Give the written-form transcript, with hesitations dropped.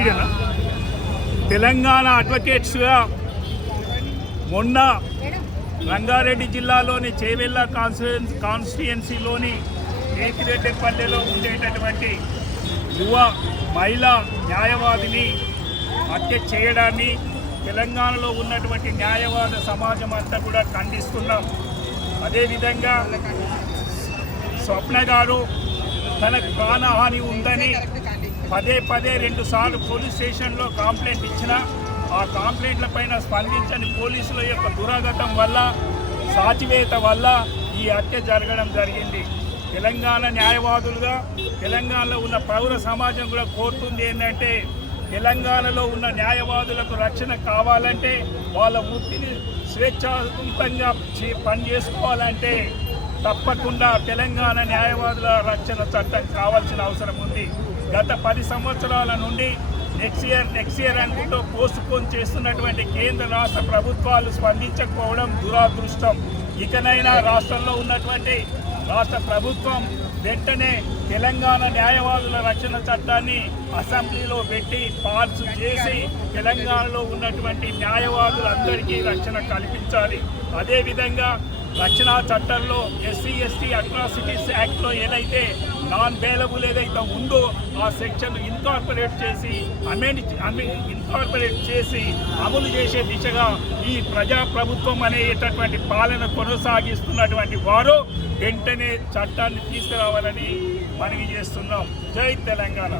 వీడియోనా తెలంగాణ అడ్వకేట్స్గా మొన్న రంగారెడ్డి జిల్లాలోని చేవెళ్ళ కాన్స్టిట్యుయెన్సీలోని కేతిరెడ్డిపల్లెలో ఉండేటటువంటి యువ మహిళా న్యాయవాదిని హత్య చేయడాన్ని తెలంగాణలో ఉన్నటువంటి న్యాయవాద సమాజం అంతా కూడా ఖండిస్తున్నాం. అదేవిధంగా స్వప్న గారు తనకు ప్రాణహాని ఉందని పదే 2 సార్లు పోలీస్ స్టేషన్లో కంప్లైంట్ ఇచ్చినా ఆ కంప్లైంట్ల పైన స్పందించని పోలీసుల యొక్క దురాగతం వల్ల సాచివేత వల్ల ఈ హత్య జరగడం జరిగింది. తెలంగాణ న్యాయవాదులుగా తెలంగాణలో ఉన్న పౌర సమాజం కూడా కోరుతుంది ఏంటంటే తెలంగాణలో ఉన్న న్యాయవాదులకు రక్షణ కావాలంటే వాళ్ళ వృత్తిని స్వేచ్ఛాయుతంగా పనిచేసుకోవాలంటే తప్పకుండా తెలంగాణ న్యాయవాదుల రక్షణ చట్టం కావాల్సిన అవసరం ఉంది. గత 10 సంవత్సరాల నుండి నెక్స్ట్ ఇయర్ అనుకుంటూ పోస్ట్పోన్ చేస్తున్నటువంటి కేంద్ర రాష్ట్ర ప్రభుత్వాలు స్పందించకపోవడం దురాదృష్టం. ఇకనైనా రాష్ట్రంలో ఉన్నటువంటి రాష్ట్ర ప్రభుత్వం వెంటనే తెలంగాణ న్యాయవాదుల రక్షణ చట్టాన్ని అసెంబ్లీలో పెట్టి పాస్ చేసి తెలంగాణలో ఉన్నటువంటి న్యాయవాదులందరికీ రక్షణ కల్పించాలి. అదేవిధంగా రక్షణ చట్టంలో SC/ST అట్రాసిటీస్ యాక్ట్లో ఏదైతే నాన్ బెయిలబుల్ ఏదైతే ఉందో ఆ సెక్షన్ ఇన్కార్పొరేట్ చేసి అమలు చేసే దిశగా ఈ ప్రజాప్రభుత్వం అనేటటువంటి పాలన కొనసాగిస్తున్నటువంటి వారు వెంటనే చట్టాన్ని తీసుకురావాలని మనవి చేస్తున్నాం. జై తెలంగాణ.